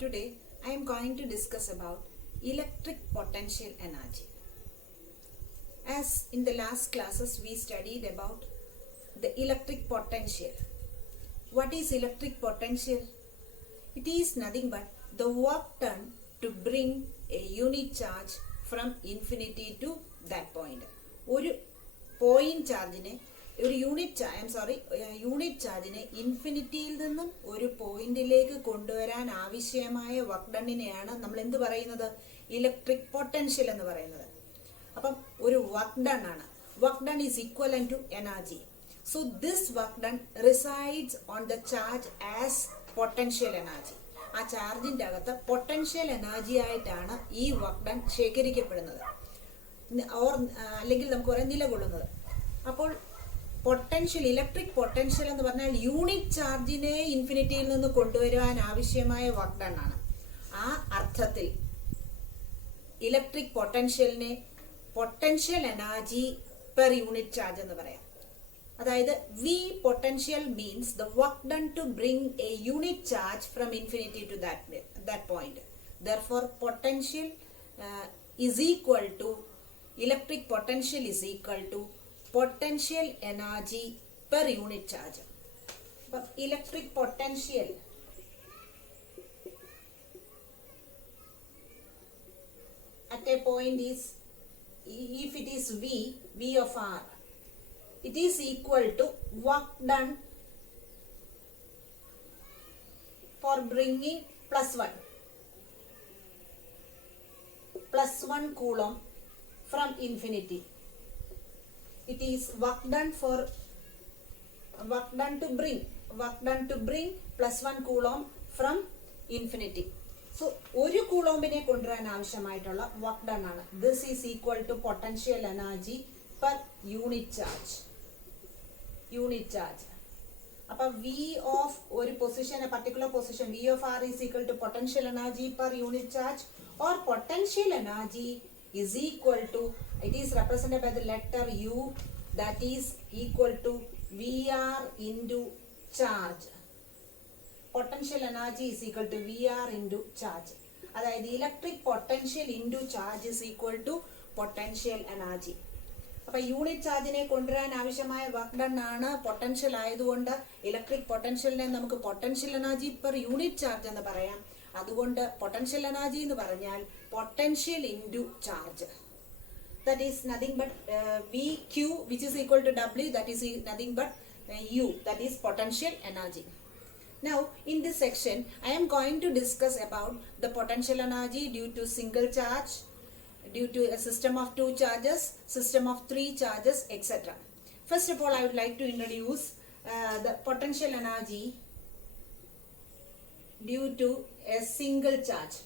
Today I am going to discuss about electric potential energy. As in the last classes we studied about the electric potential. What is electric potential? It is nothing but the work done to bring a unit charge from infinity to that point. ഒരു point ചാർജിനെ unit ചാർജിനെ ഇൻഫിനിറ്റിയിൽ നിന്നും ഒരു പോയിന്റിലേക്ക് കൊണ്ടുവരാൻ ആവശ്യമായ work ഡണ്ണിനെയാണ് നമ്മൾ എന്ത് പറയുന്നത്? ഇലക്ട്രിക് പൊട്ടൻഷ്യൽ എന്ന് പറയുന്നത്. അപ്പം ഒരു വർക്ക് ഡൺ ആണ്. Work done is equivalent to energy. So this work done resides on the charge as potential energy. ആ ചാർജിന്റെ അകത്ത് പൊട്ടൻഷ്യൽ എനർജി ആയിട്ടാണ് ഈ വർക്ക് ഡൺ ശേഖരിക്കപ്പെടുന്നത്, അല്ലെങ്കിൽ നമുക്ക് പറയാം നിലകൊള്ളുന്നത്. അപ്പോൾ പൊട്ടൻഷ്യൽ, ഇലക്ട്രിക് പൊട്ടൻഷ്യൽ എന്ന് പറഞ്ഞാൽ യൂണിറ്റ് ചാർജിനെ ഇൻഫിനിറ്റിയിൽ നിന്ന് കൊണ്ടുവരുവാൻ ആവശ്യമായ വർക്ക് ഡൺ ആണ്. ആ അർത്ഥത്തിൽ ഇലക്ട്രിക് പൊട്ടൻഷ്യലിനെ potential energy per unit charge എന്ന് പറയാം. അതായത് V potential means the work done to bring a unit charge from infinity to that point. Therefore potential is equal to electric potential is equal to potential energy per unit charge. But electric potential at a point is, if it is V of R, it is equal to work done for bringing plus 1 coulomb from infinity. It is work done to bring plus 1 coulomb from infinity. So ഒരു കൂളോംബിനെ കൊണ്ടുവരാൻ ആവശ്യമായിട്ടുള്ള work done ആണ്. This is equal to potential energy per unit charge. അപ്പൊ V of ഒരു position, particular position V of R is equal to potential energy per unit charge, or potential energy is equal to, it is represented by the letter U, that is equal to VR into charge. Potential energy is equal to VR into charge. അതായത് electric potential into charge is equal to potential energy. അപ്പൊ unit ചാർജിനെ കൊണ്ടുവരാൻ ആവശ്യമായ work done ആണ് potential ആയതുകൊണ്ട് electric പൊട്ടൻഷ്യലിനെ നമുക്ക് potential energy per unit charge എന്ന് പറയാം. അതുകൊണ്ട് പൊട്ടൻഷ്യൽ എനർജി എന്ന് പറഞ്ഞാൽ potential into charge. That is nothing but VQ, which is equal to W, that is nothing but U, that is potential energy. Now in this section I am going to discuss about the potential energy due to single charge, due to a system of 2 charges, system of 3 charges, etc. First of all, I would like to introduce the potential energy due to a single charge.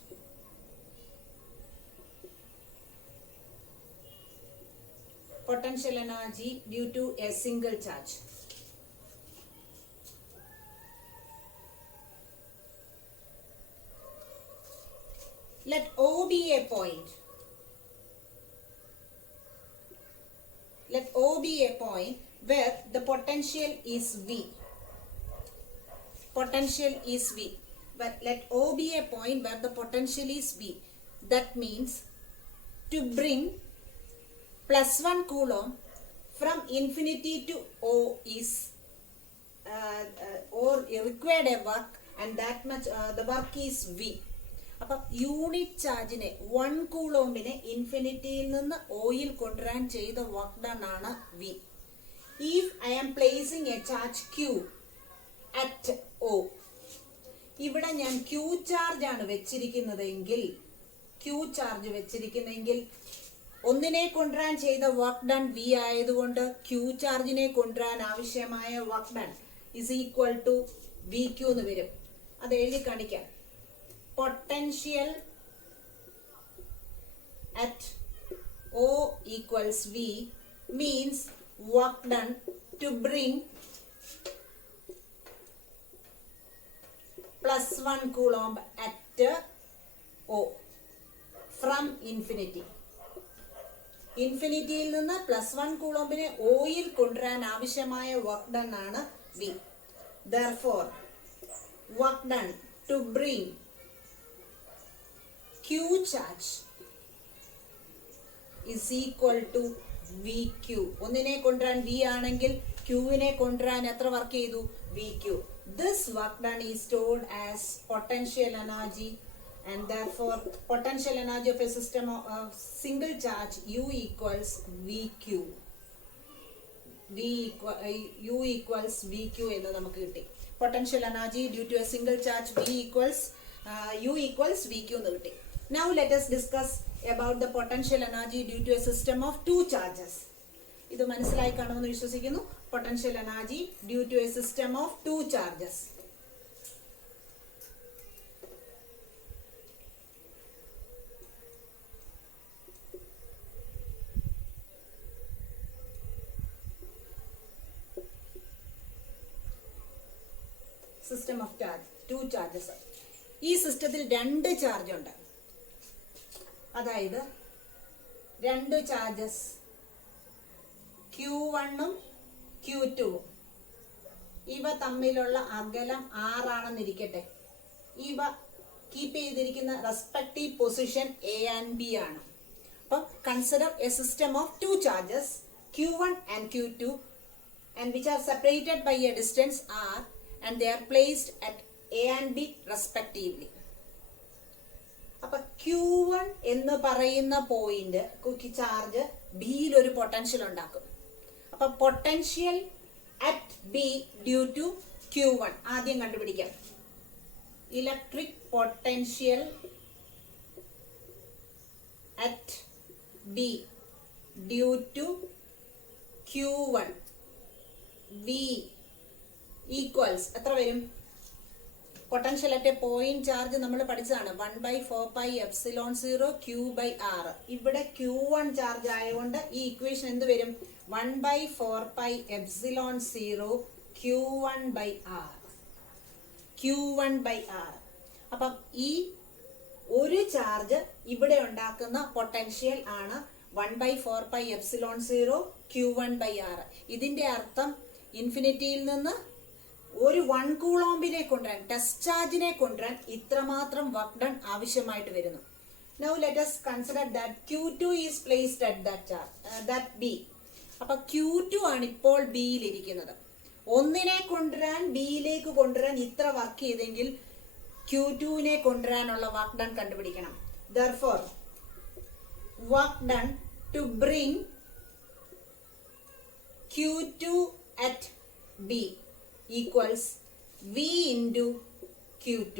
Potential energy due to a single charge. Let O be a point. Let O be a point where the potential is V. Potential is V. But let O be a point where the potential is V. That means to bring plus 1 coulomb from infinity to O is or required a work, and that much the work is V. അപ്പം unit ചാർജിനെ 1 കൂളോംബിനെ ഇൻഫിനിറ്റിയിൽ നിന്ന് oil കൊണ്ടുവരാൻ ചെയ്ത work done ആണ് V. If I am placing a charge Q at O, ഇവിടെ ഞാൻ Q charge ആണ് വെച്ചിരിക്കുന്നതെങ്കിൽ ഒന്നിനെ കൊണ്ടുവരാൻ ചെയ്ത വർക്ക് ഡൺ V ആയതുകൊണ്ട് ക്യൂ ചാർജിനെ കൊണ്ടുവരാൻ ആവശ്യമായ work done is equal to VQ എന്ന് വരും. അത് എഴുതി കാണിക്കാം. Potential at O equals V means work done to bring plus 1 coulomb at O from infinity. ഇൻഫിനിറ്റിയിൽ നിന്ന് പ്ലസ് 1 കൂളോംബിനെ ഓയിൽ കൊണ്ടുവരാൻ ആവശ്യമായ വർക്ക് ഡൺ ആണ് V. Therefore, work done to bring Q charge is equal to VQ. ഒന്നിനെ കൊണ്ടുവരാൻ V ആണെങ്കിൽ Qവിനെ കൊണ്ടുവരാൻ എത്ര work ചെയ്തു? VQ. This work done is stored as potential energy, and therefore potential energy of a system of single charge U equals VQ. U equals VQ എന്ന് നമുക്ക് കിട്ടി. Potential energy due to a single charge U equals VQ എന്ന് കിട്ടി. Now let us discuss about the potential energy due to a system of two charges. ഇത് മനസ്സിലായി കാണുമെന്ന് വിശ്വസിക്കുന്നു. Potential energy due to a system of two charges. System of charge, to charges. ഈ സിസ്റ്റത്തിൽ രണ്ട് charge ഉണ്ട്. അതായത് രണ്ട് ചാർജസ് Q1 ഉം Q2 ഉം. ഇവ തമ്മിലുള്ള അകലം R ആണെന്നിരിക്കട്ടെ. ഇവ കീപ്പ് ചെയ്തിരിക്കുന്ന respective position A and B ആണ്. അപ്പം consider A system of two charges Q1 and Q2 and which are separated by a distance R, and they are placed at A and B respectively. അപ്പൊ Q1 എന്ന് പറയുന്ന point charge ബിയിൽ ഒരു potential ഉണ്ടാക്കും. അപ്പൊ potential at B due to Q1 ആദ്യം കണ്ടുപിടിക്കാം. Electric potential at B due to Q1 V equals എത്ര വരും? Potential at a point charge നമ്മൾ പഠിച്ചതാണ് 1/4πε0 Q/R. ഇവിടെ Q1 ചാർജ് ആയതുകൊണ്ട് ഈ ഇക്വേഷൻ എന്ത് വരും? 1/4πε0 Q1/R. അപ്പം ഈ ഒരു ചാർജ് ഇവിടെ ഉണ്ടാക്കുന്ന പൊട്ടൻഷ്യൽ ആണ് 1/4πε0 Q1/R. ഇതിന്റെ അർത്ഥം ഇൻഫിനിറ്റിയിൽ നിന്ന് ഒരു 1 കൂളോംബിനെ കൊണ്ടുവരാൻ, ടെസ്റ്റ് ചാർജിനെ കൊണ്ടുവരാൻ ഇത്രമാത്രം വർക്ക് ഡൺ ആവശ്യമായിട്ട് വരുന്നു. Now let us consider that Q2 is placed at that B. അപ്പൊ Q2 ആണ് ഇപ്പോൾ ബിയിൽ ഇരിക്കുന്നത്. ഒന്നിനെ കൊണ്ടുവരാൻ ബിയിലേക്ക് കൊണ്ടുവരാൻ ഇത്ര വർക്ക് ചെയ്തെങ്കിൽ Q2നെ കൊണ്ടുവരാനുള്ള വർക്ക് ഡൺ കണ്ടുപിടിക്കണം. Therefore work done to bring Q2 at B equals V into Q2.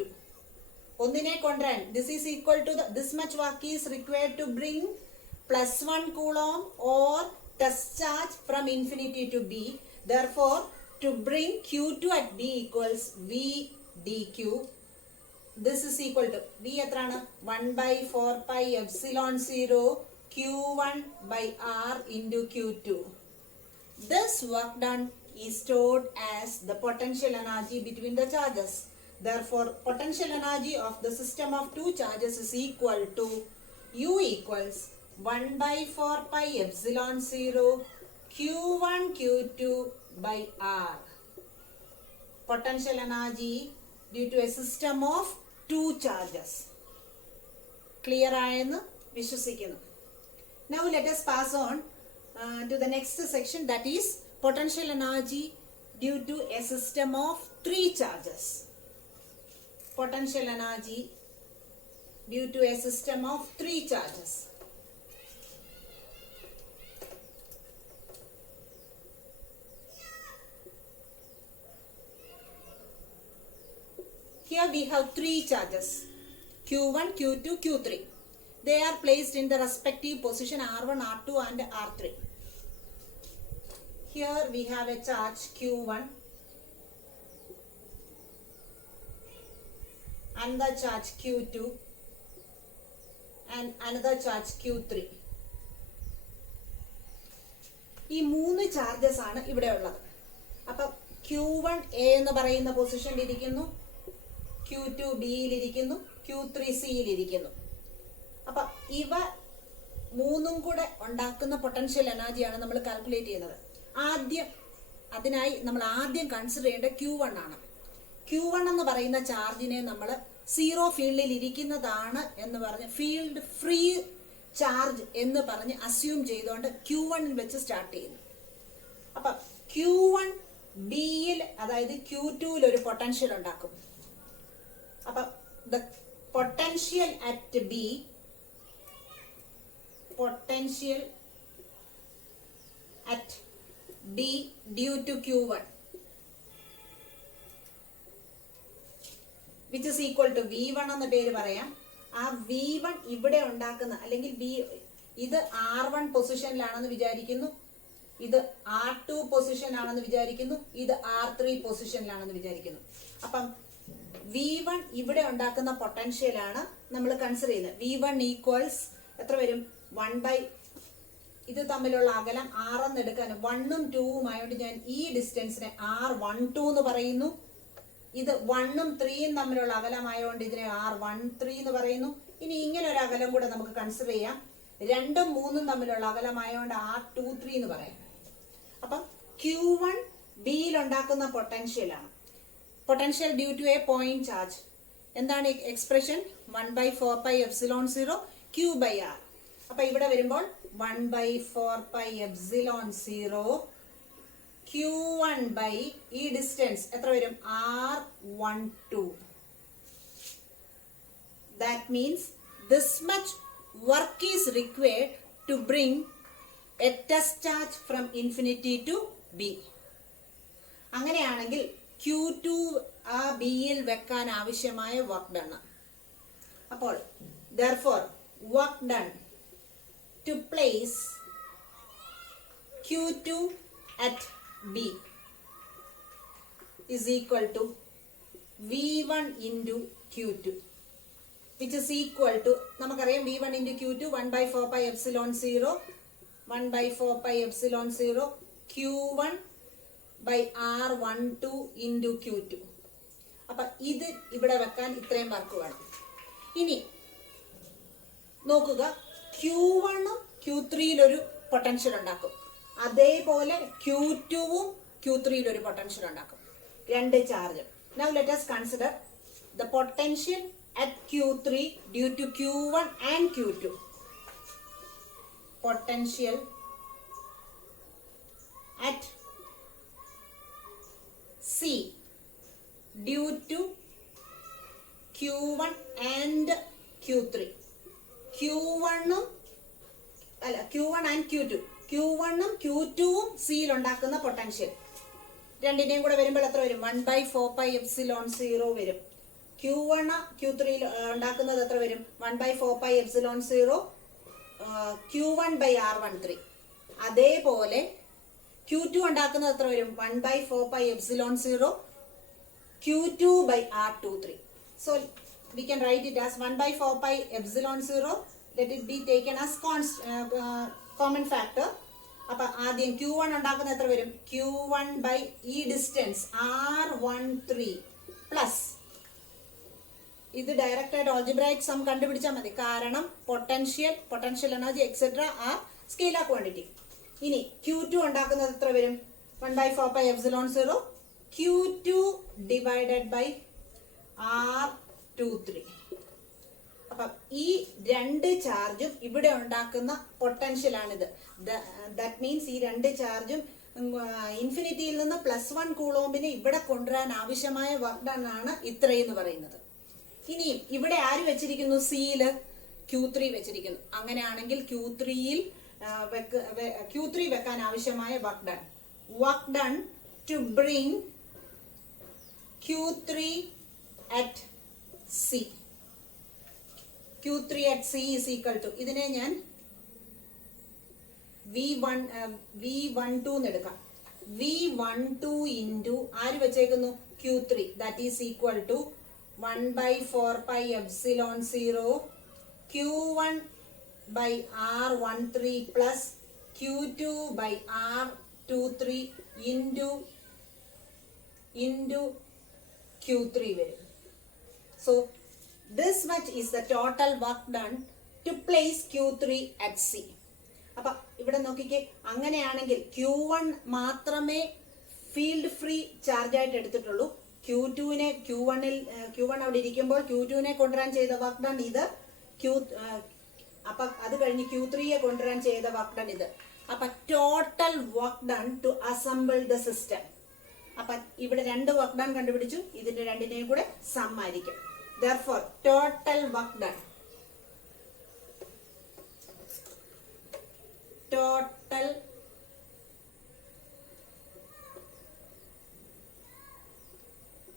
ഒന്നിനെ കൊണ്ടുവരാൻ this is equal to this much work is required to bring +1 coulomb or test charge from infinity to B. Therefore to bring Q2 at B equals V dQ. This is equal to V എത്രയാണ്? 1/4πε0 Q1/R into Q2. This work done is stored as the potential energy between the charges. Therefore, potential energy of the system of two charges is equal to U equals 1/4πε0 Q1 Q2/R. Potential energy due to a system of two charges. Clear ആയെന്ന് വിശ്വസിക്കുന്നു. Now let us pass on to the next section, that is potential energy due to a system of three charges. Potential energy due to a system of three charges. Here we have three charges, Q1, Q2, Q3. They are placed in the respective position R1, R2 and R3. Here we have a charge Q1, another charge Q2 and another charge Q3. ഈ മൂന്ന് charges ആണ് ഇവിടെ ഉള്ളത്. അപ്പം Q1 A എന്ന് പറയുന്ന പൊസിഷനിൽ ഇരിക്കുന്നു, Q2 Bയിൽ ഇരിക്കുന്നു, Q3 Cയിൽ ഇരിക്കുന്നു. അപ്പം ഇവ മൂന്നും കൂടെ ഉണ്ടാക്കുന്ന പൊട്ടൻഷ്യൽ എനർജിയാണ് നമ്മൾ കാൽക്കുലേറ്റ് ചെയ്യുന്നത്. അതിനായി നമ്മൾ ആദ്യം കൺസിഡർ ചെയ്യേണ്ട Q1 ആണ്. Q1 എന്ന് പറയുന്ന ചാർജിനെ നമ്മൾ സീറോ ഫീൽഡിൽ ഇരിക്കുന്നതാണ് എന്ന് പറഞ്ഞ് ഫീൽഡ് ഫ്രീ ചാർജ് എന്ന് പറഞ്ഞ് അസ്യൂം ചെയ്തുകൊണ്ട് Q1 വെച്ച് സ്റ്റാർട്ട് ചെയ്യുന്നു. അപ്പൊ Q1 ബിയിൽ, അതായത് Q2 ഒരു പൊട്ടൻഷ്യൽ ഉണ്ടാക്കും. അപ്പൊ the potential at B, potential at B due to Q1 which is equal to V1 എന്ന പേര് പറയാം. ആ V1 ഇവിടെ ഉണ്ടാക്കുന്ന, അല്ലെങ്കിൽ ഇത് R1 പൊസിഷനിലാണെന്ന് വിചാരിക്കുന്നു, ഇത് R2 പൊസിഷനിലാണെന്ന് വിചാരിക്കുന്നു, ഇത് R3 പൊസിഷനിലാണെന്ന് വിചാരിക്കുന്നു. അപ്പം V1 ഇവിടെ ഉണ്ടാക്കുന്ന പൊട്ടൻഷ്യൽ ആണ് നമ്മൾ കൺസിഡർ ചെയ്യുന്നത്. V1 ഈക്വൽസ് എത്ര വരും? 1 ഇത് തമ്മിലുള്ള അകലം R എന്ന് എടുക്കാൻ 1ഉം 2ഉം ആയതുകൊണ്ട് ഞാൻ ഈ ഡിസ്റ്റൻസിനെ R12 എന്ന് പറയുന്നു. ഇത് 1ഉം 3ഉം തമ്മിലുള്ള അകലമായതുകൊണ്ട് ഇതിനെ R13 എന്ന് പറയുന്നു. ഇനി ഇങ്ങനെ ഒരു അകലം കൂടെ നമുക്ക് കൺസിഡർ ചെയ്യാം. 2ഉം 3ഉം തമ്മിലുള്ള അകലമായതുകൊണ്ട് R23 എന്ന് പറയാം. അപ്പം Q1 ബിയിൽ ഉണ്ടാക്കുന്ന പൊട്ടൻഷ്യലാണ്. Potential due to a point charge. എന്താണ് എക്സ്പ്രഷൻ? 1/4πε0 Q/R. അപ്പൊ ഇവിടെ വരുമ്പോൾ 1/4πε0 Q1 ബൈ ഈ ഡിസ്റ്റൻസ് എത്ര വരും? R12. That means this much work is required to bring a test charge from infinity to B. അങ്ങനെയാണെങ്കിൽ Q2 ആ ബിയിൽ വെക്കാൻ ആവശ്യമായ വർക്ക് ഡൺ. അപ്പോൾ therefore work done to place Q2 at B is equal to V1 into Q2 which is equal to, നമുക്കറിയാം V1 into Q2 1/4πε0 Q1 by R12 into Q2. അപ്പൊ ഇത് ഇവിടെ വെക്കാൻ ഇത്രയും വർക്ക് വേണം. ഇനി നോക്കുക, Q1ഉം Q3യിൽ ഒരു പൊട്ടൻഷ്യൽ ഉണ്ടാക്കും. അതേപോലെ Q2ഉം Q3യിൽ ഒരു പൊട്ടൻഷ്യൽ ഉണ്ടാക്കും. രണ്ട് charge. Now let us consider the potential at Q3 due to Q1 and Q2. Potential at C due to Q1 and Q3. Q1 and Q2. Q1ഉം Q2ഉം സിയിൽ ഉണ്ടാക്കുന്ന പൊട്ടൻഷ്യൽ രണ്ടിനെയും കൂടെ വരുമ്പോൾ എത്ര വരും? 1/4πε0 വരും. Q1 Q3യിൽ ഉണ്ടാക്കുന്നത് എത്ര വരും? 1/4πε0 Q1 by R13. അതേപോലെ Q2 ഉണ്ടാക്കുന്നത് എത്ര വരും? 1/4πε0 Q2 by R23. So we can write it as 1/4πε0. Let it be taken as common factor. അപ്പൊ ആദ്യം Q1 ഉണ്ടാക്കുന്ന എത്ര വരും? Q1 by ഈ ഡിസ്റ്റൻസ് R13 പ്ലസ് ഇത് ഡയറക്റ്റ് ആയിട്ട് ഓൾജിബ്രൈക് സം കണ്ടുപിടിച്ചാൽ മതി. കാരണം potential energy etcetera are scalar quantity. ഇനി Q2 ഉണ്ടാക്കുന്നത് എത്ര വരും? 1/4πε0 Q2 ഡിവൈഡഡ് ബൈ R23. അപ്പം ഈ രണ്ട് ചാർജും ഇവിടെ ഉണ്ടാക്കുന്ന പൊട്ടൻഷ്യൽ ആണിത്. ദാറ്റ് മീൻസ് ഈ രണ്ട് ചാർജും ഇൻഫിനിറ്റിയിൽ നിന്ന് +1 കൂളോമ്പിനെ ഇവിടെ കൊണ്ടുവരാൻ ആവശ്യമായ വർക്ക് ഡൺ ആണ് ഇത്രയെന്ന് പറയുന്നത്. ഇനിയും ഇവിടെ ആര് വെച്ചിരിക്കുന്നു? സിയിൽ Q3 വെച്ചിരിക്കുന്നു. അങ്ങനെയാണെങ്കിൽ Q3 വെക്കാൻ ആവശ്യമായ work done to bring Q3 at C. Q3 at C is equal to, ഇതിനെ ഞാൻ V12 എന്ന് എടുക്കാം. V12 into ആര് വെച്ചേക്കുന്നു? Q3. That is equal to 1/4πε0 Q1 by R13 plus Q2 by R23 into Q3 വരും. So this much is the total work done to place Q3 at C. അപ്പൊ ഇവിടെ നോക്കിക്കേ, അങ്ങനെയാണെങ്കിൽ Q1 മാത്രമേ field free charge ആയിട്ട് എടുത്തിട്ടുള്ളൂ. Q2നെ Q1 അവിടെ ഇരിക്കുമ്പോൾ Q2നെ കൊണ്ടുവരാൻ ചെയ്ത വർക്ക് ഡൺ ഇത്, അപ്പൊ അത് കഴിഞ്ഞ് Q3യെ കൊണ്ടുവരാൻ ചെയ്ത വർക്ക് ഡൺ ഇത്. അപ്പൊ total work done to assemble the system. അപ്പൊ ഇവിടെ രണ്ട് വർക്ക് ഡൺ കണ്ടുപിടിച്ചു, ഇതിന്റെ രണ്ടിനെയും കൂടെ സം ആയിരിക്കും. Therefore total work done, total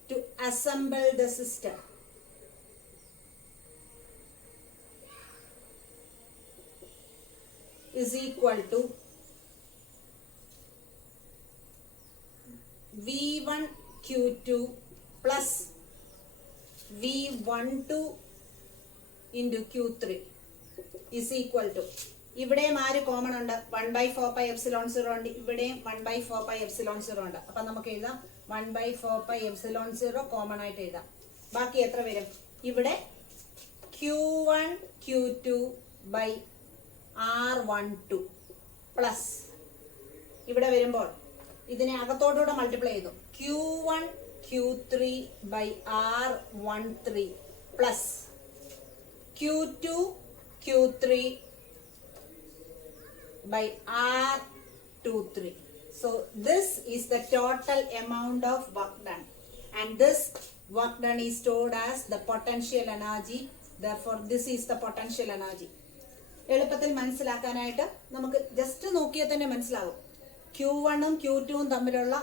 to assemble the system is equal to V1 Q2 plus V12 into Q3 is equal to, ഇവിടെയും ആര് കോമൺ ഉണ്ട്, 1/4πε0 ഉണ്ട്, ഇവിടെയും 1/4πε0 ഉണ്ട്. അപ്പൊ നമുക്ക് എഴുതാം 1/4πε0 കോമൺ ആയിട്ട് എഴുതാം. ബാക്കി എത്ര വരും, ഇവിടെ Q1 Q2 by R12 plus ഇവിടെ വരുമ്പോൾ ഇതിനെ അകത്തോട്ടുകൂടെ മൾട്ടിപ്ലൈ ചെയ്തു, Q1 Q3 by R13 plus Q2 Q3 by R23. So this is the total amount of work done, and this work done is stored as the potential energy. Therefore this is the potential energy. എളുപ്പത്തിൽ മനസ്സിലാക്കാനായിട്ട് നമുക്ക് just നോക്കിയാൽ തന്നെ മനസ്സിലാവും. Q1ഉം Q2ഉം തമ്മിലുള്ള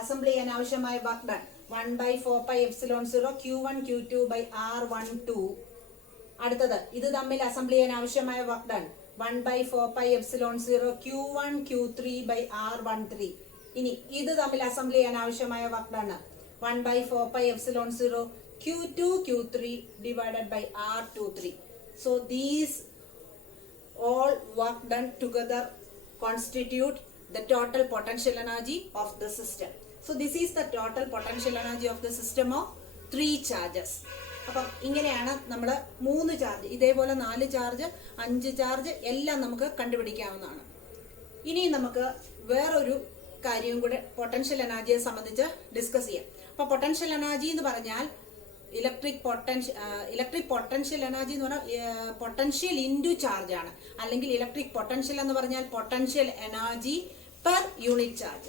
assemble ചെയ്യാൻ ആവശ്യമായ work done 1/4πε0 Q1 Q2 by R12. അടുത്തത് ഇത് തമ്മിൽ അസംബിൾ ചെയ്യാൻ ആവശ്യമായ work done 1/4πε0 Q1 Q3 by R13. ഇനി ഇത് തമ്മിൽ അസംബിൾ ചെയ്യാൻ ആവശ്യമായ work done 1/4πε0 Q2 Q3 divided by R23. So these all work done together constitute the total potential energy of the system. So this is the total potential energy of the system of 3 charges. അപ്പം ഇങ്ങനെയാണ് നമ്മൾ 3 charge, ഇതേപോലെ 4 charge 5 charge എല്ലാം നമുക്ക് കണ്ടുപിടിക്കാവുന്നതാണ്. ഇനി നമുക്ക് വേറൊരു കാര്യവും കൂടെ പൊട്ടൻഷ്യൽ എനർജിയെ സംബന്ധിച്ച് ഡിസ്കസ് ചെയ്യാം. അപ്പോൾ പൊട്ടൻഷ്യൽ എനർജി എന്ന് പറഞ്ഞാൽ ഇലക്ട്രിക് പൊട്ടൻഷ്യൽ എനർജി എന്ന് പറഞ്ഞാൽ പൊട്ടൻഷ്യൽ ഇൻറ്റു ചാർജ് ആണ്, അല്ലെങ്കിൽ ഇലക്ട്രിക് പൊട്ടൻഷ്യൽ എന്ന് പറഞ്ഞാൽ potential energy per unit charge.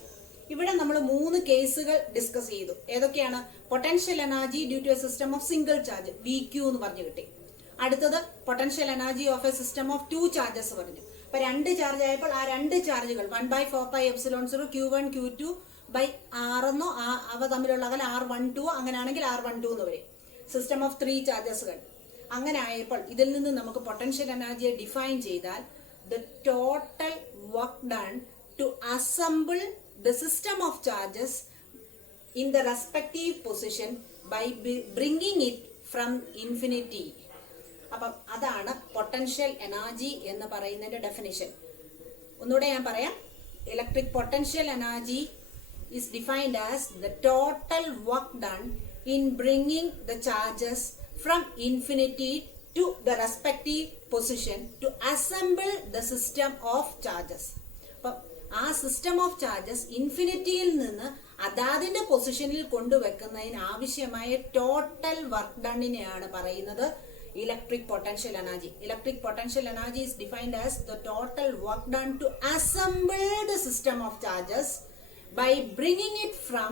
ഇവിടെ നമ്മൾ 3 കേസുകൾ ഡിസ്കസ് ചെയ്തു. ഏതൊക്കെയാണ്? Potential energy due to a system of single charge VQ എന്ന് പറഞ്ഞു കിട്ടി. അടുത്തത് potential energy of a system of 2 charges പറഞ്ഞു. അപ്പൊ 2 ചാർജ് ആയപ്പോൾ ആ 2 ചാർജുകൾ 1/4πε0 Q1 Q2 by R എന്നോ അവ തമ്മിലുള്ള അകലെ R12 അങ്ങനെയാണെങ്കിൽ R12 എന്ന് വരും. സിസ്റ്റം ഓഫ് 3 ചാർജസുകൾ അങ്ങനെ ആയപ്പോൾ ഇതിൽ നിന്ന് നമുക്ക് പൊട്ടൻഷ്യൽ എനർജിയെ ഡിഫൈൻ ചെയ്താൽ the total work done to assemble the system of charges in the respective position by bringing it from infinity. അപ്പം അതാണ് പൊട്ടൻഷ്യൽ എനർജി എന്ന് പറയുന്നതിന്റെ ഡെഫിനിഷൻ. ഒന്നുകൂടെ ഞാൻ പറയാം. Electric potential energy is defined as the total work done in bringing the charges from infinity to the respective position to assemble the system of charges. അപ്പം ആ system of charges ഇൻഫിനിറ്റിയിൽ നിന്ന് അതാതിന്റെ പൊസിഷനിൽ കൊണ്ടുവെക്കുന്നതിന് ആവശ്യമായ ടോട്ടൽ വർക്ക് ഡണ്ണിനെയാണ് പറയുന്നത് electric potential energy. Electric potential energy is defined as the total work done to assemble the system of charges by bringing it from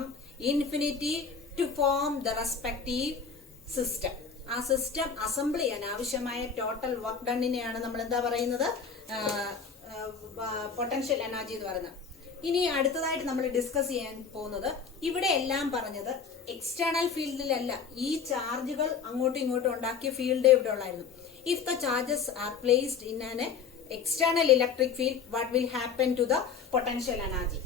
infinity to form the respective system. ആ system assemble ചെയ്യാൻ ആവശ്യമായ total work ഡണ്ണിനെയാണ് നമ്മൾ എന്താ പറയുന്നത്, potential energy എന്ന് പറയുന്നത്. ഇനി അടുത്തതായിട്ട് നമ്മൾ ഡിസ്കസ് ചെയ്യാൻ പോകുന്നത്, ഇവിടെ എല്ലാം പറഞ്ഞത് എക്സ്റ്റേണൽ ഫീൽഡിലല്ല, ഈ ചാർജുകൾ അങ്ങോട്ടും ഇങ്ങോട്ടും ഉണ്ടാക്കിയ ഫീൽഡ് ഇവിടെ ഉള്ളായിരുന്നു. If the charges are placed in an external electric field, what will happen to the potential energy?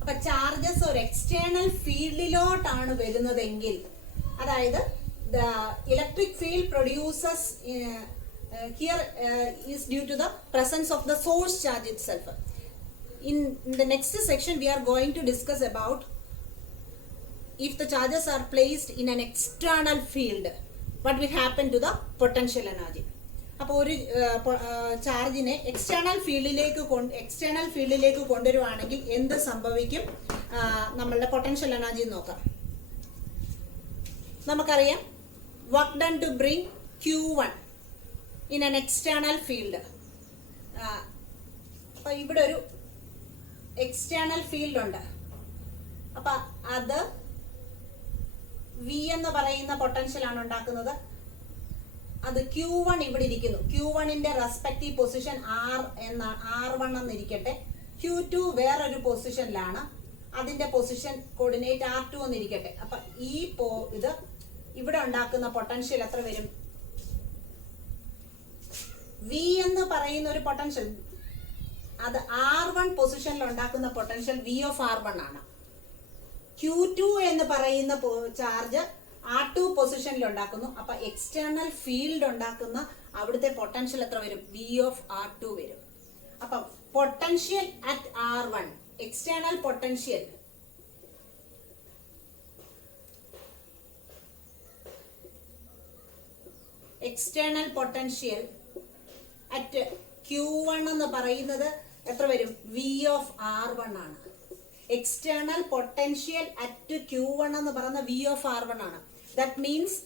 അപ്പൊ ചാർജസ് ഒരു എക്സ്റ്റേണൽ ഫീൽഡിലോട്ടാണ് വരുന്നതെങ്കിൽ, അതായത് the electric field produces here is due to the presence of the source charge itself. In the next section we are going to discuss about if the charges are placed in an external field, what will happen to the potential energy. അപ്പോൾ ഒരു ചാർജിനെ external ഫീൽഡിലേക്ക് കൊണ്ടുവരുവാണെങ്കിൽ എന്ത് സംഭവിക്കും? നമ്മളുടെ potential energy നോക്കാം. നമുക്കറിയാം work done to bring Q1 in an external field. അപ്പൊ ഇവിടെ ഒരു എക്സ്റ്റേണൽ ഫീൽഡ് ഉണ്ട്. അപ്പൊ അത് V എന്ന് പറയുന്ന പൊട്ടൻഷ്യൽ ആണ് ഉണ്ടാക്കുന്നത്. അത് Q1 ഇവിടെ ഇരിക്കുന്നു. Q1ന്റെ റെസ്പെക്റ്റീവ് പൊസിഷൻ R1 എന്നിരിക്കട്ടെ. Q2 വേറൊരു പൊസിഷനിലാണ്. അതിന്റെ പൊസിഷൻ കോർഡിനേറ്റ് R2 എന്നിരിക്കട്ടെ. അപ്പൊ ഇത് ഇവിടെ ഉണ്ടാക്കുന്ന പൊട്ടൻഷ്യൽ എത്ര വരും? V എന്ന് പറയുന്ന ഒരു പൊട്ടൻഷ്യൽ, അത് R1 പൊസിഷനിൽ ഉണ്ടാക്കുന്ന പൊട്ടൻഷ്യൽ V ഓഫ് R1 ആണ്. Q2 എന്ന് പറയുന്ന ചാർജ് R2 പൊസിഷനിൽ ഉണ്ടാക്കുന്നു. അപ്പൊ എക്സ്റ്റേണൽ ഫീൽഡ് ഉണ്ടാക്കുന്ന അവിടുത്തെ പൊട്ടൻഷ്യൽ എത്ര വരും? V ഓഫ് R2 വരും. അപ്പൊ potential at R1, external potential at Q1 എന്ന് പറയുന്നത് എത്ര വരും? V ഓഫ് R1 ആണ്. എക്സ്റ്റേണൽ പൊട്ടൻഷ്യൽ അറ്റ് Q1 എന്ന് പറയുന്ന V ഓഫ് R1 ആണ്. That means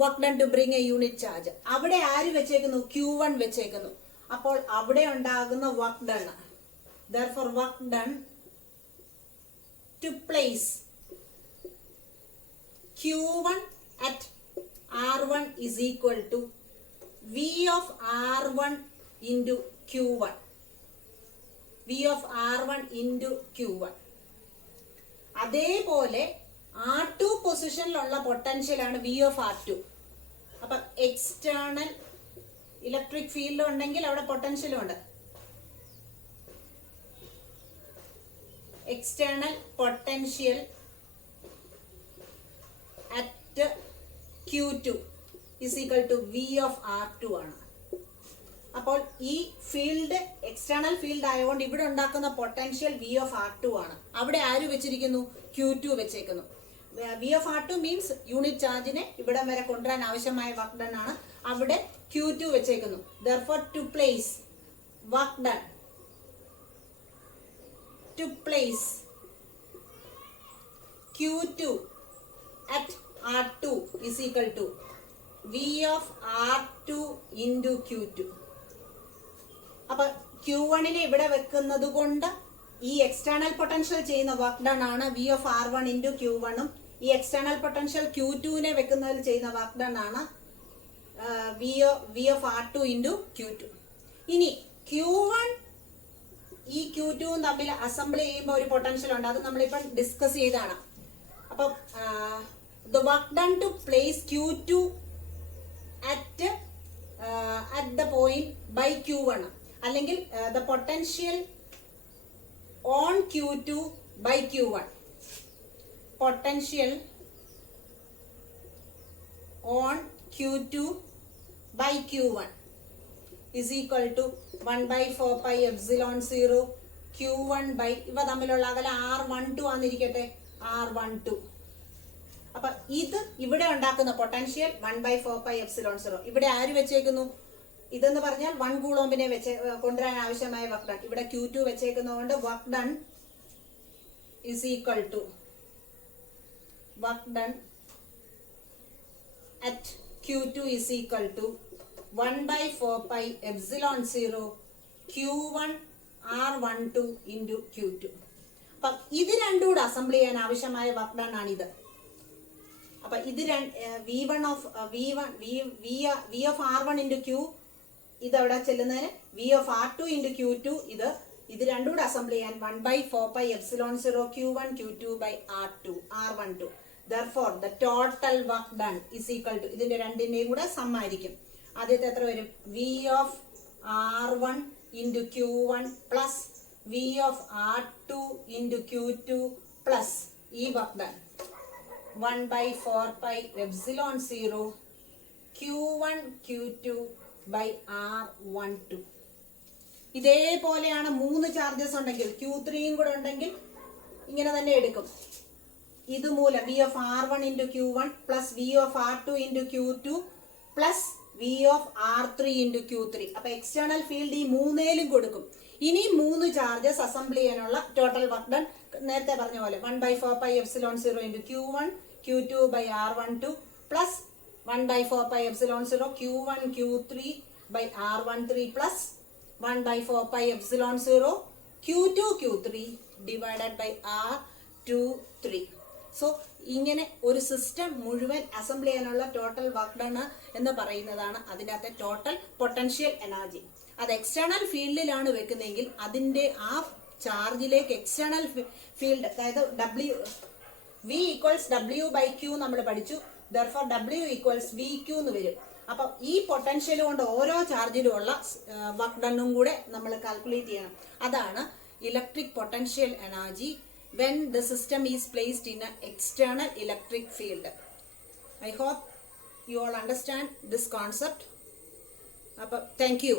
work done to bring a unit charge. അവിടെ ആര് വെച്ചേക്കുന്നു? Q1 വെച്ചേക്കുന്നു. അപ്പോൾ അവിടെ ഉണ്ടാകുന്ന work done, therefore work done to place Q1 at R1 is equal to V of R1 into Q1. V of R1 into Q1. അതേപോലെ R2 പൊസിഷനിലുള്ള potential ആണ് V of R2. അപ്പൊ എക്സ്റ്റേണൽ ഇലക്ട്രിക് ഫീൽഡ് ഉണ്ടെങ്കിൽ അവിടെ പൊട്ടൻഷ്യലും ഉണ്ട്. External potential at Q2 is equal to V of R2 ആണ്. അപ്പോൾ ഈ field external field ആയതുകൊണ്ട് ഇവിടെ ഉണ്ടാക്കുന്ന പൊട്ടൻഷ്യൽ V of R2 ആണ്. അവിടെ ആര് വെച്ചിരിക്കുന്നു? Q2 വെച്ചേക്കുന്നു. V of R2 means unit ചാർജിനെ ഇവിടം വരെ കൊണ്ടുവരാൻ ആവശ്യമായ വർക്ക് ഡൺ ആണ്. അവിടെ Q2 വെച്ചേക്കുന്നു. Therefore to place work done to place Q2 at R2 is equal to V of R2 into Q2. അപ്പൊ Q1നെ ഇവിടെ വെക്കുന്നത് കൊണ്ട് ഈ എക്സ്റ്റേണൽ പൊട്ടൻഷ്യൽ ചെയ്യുന്ന വർക്ക് ഡൺ ആണ് V of R1 into Q1 ഉം ഈ എക്സ്റ്റേണൽ പൊട്ടൻഷ്യൽ Q2നെ വെക്കുന്നതിൽ ചെയ്യുന്ന വർക്ക് ഡൺ ആണ് V of R2 into Q2. ഇനി Q1 ഈ Q2 തമ്മിൽ അസംബിൾ ചെയ്യുമ്പോൾ ഒരു പൊട്ടൻഷ്യൽ ഉണ്ട്. അത് നമ്മളിപ്പം ഡിസ്കസ് ചെയ്താണ്. അപ്പം the work done to place Q2 at the point by Q1 അല്ലെങ്കിൽ the potential on Q2 by Q1. Potential on Q2 by Q1 is equal to 1 by 4 pi epsilon 0 Q1 by ഇവ തമ്മിലുള്ള അകലം R12 ആന്നിരിക്കട്ടെ. R12. അപ്പൊ ഇത് ഇവിടെ ഉണ്ടാക്കുന്ന potential 1 by 4 pi epsilon 0. ഇവിടെ ആര് വെച്ചേക്കുന്നു? ഇതെന്ന് പറഞ്ഞാൽ 1 കൂളോംബിനെ വെച്ച് കൊണ്ടുവരാൻ ആവശ്യമായ വർക്ക് ഡൺ. ഇവിടെ Q2 വെച്ചേക്കുന്നതുകൊണ്ട് work done is equal to work done at Q2 is equal to 1 by 4 pi epsilon 0 Q1 R12 into Q2. അപ്പൊ ഇത് രണ്ടും കൂടെ അസംബിൾ ചെയ്യാൻ ആവശ്യമായ വർക്ക് ഡൺ ആണിത്. അപ്പൊ ഇത് V of R1 into Q ഇത് അവിടെ ചെല്ലുന്നതിന് V of R2 into Q2 ഇത് രണ്ടും കൂടെ അസംബിൾ ചെയ്യാൻ 1 by 4 pi epsilon 0 Q1 Q2 by R12. Therefore the total work done is equal to ഇതിന്റെ രണ്ടിന്റെയും കൂടെ സം ആയിരിക്കും. ആദ്യത്തെ എത്ര വരും? V of R1 into Q1 plus V of R2 into Q2 plus ഈ work done 1 by 4 pi epsilon 0 Q1 Q2 by R12. ഇതേപോലെയാണ് 3 charges ഉണ്ടെങ്കിൽ Q3യും കൂടെ ഉണ്ടെങ്കിൽ ഇങ്ങനെ തന്നെ എടുക്കും. ഇതുമൂലം V of R1 into Q1 plus V of R2 into Q2 plus V of R three into Q three. അപ്പൊ എക്സ്റ്റേണൽ ഫീൽഡ് ഈ മൂന്നേലും കൊടുക്കും. ഇനി 3 ചാർജസ് അസംബിൾ ചെയ്യാനുള്ള ടോട്ടൽ വർക്ക് ഡൺ നേരത്തെ പറഞ്ഞ പോലെ 1/4πε0 into Q1 Q2 by R12 plus 1/4πε0 Q1 Q3 by R13 plus 1/4πε0 Q2 Q3 divided by R23. So ഇങ്ങനെ ഒരു സിസ്റ്റം മുഴുവൻ അസംബിൾ ചെയ്യാനുള്ള ടോട്ടൽ വർക്ക് ഡൺ എന്ന് പറയുന്നതാണ് അതിനകത്തെ ടോട്ടൽ പൊട്ടൻഷ്യൽ എനർജി. അത് എക്സ്റ്റേണൽ ഫീൽഡിലാണ് വെക്കുന്നതെങ്കിൽ അതിന്റെ ആ ചാർജിലേക്ക് എക്സ്റ്റേണൽ ഫീൽഡ്, അതായത് V equals W by Q നമ്മൾ പഠിച്ചു. ദർഫോർ W ഈക്വൽസ് VQ എന്ന് വരും. അപ്പൊ ഈ പൊട്ടൻഷ്യൽ കൊണ്ട് ഓരോ ചാർജിലും ഉള്ള വർക്ക് ഡണ്ണും കൂടെ നമ്മൾ കാൽക്കുലേറ്റ് ചെയ്യണം. അതാണ് electric potential energy when the system is placed in an external electric field. I hope you all understand this concept. Thank you.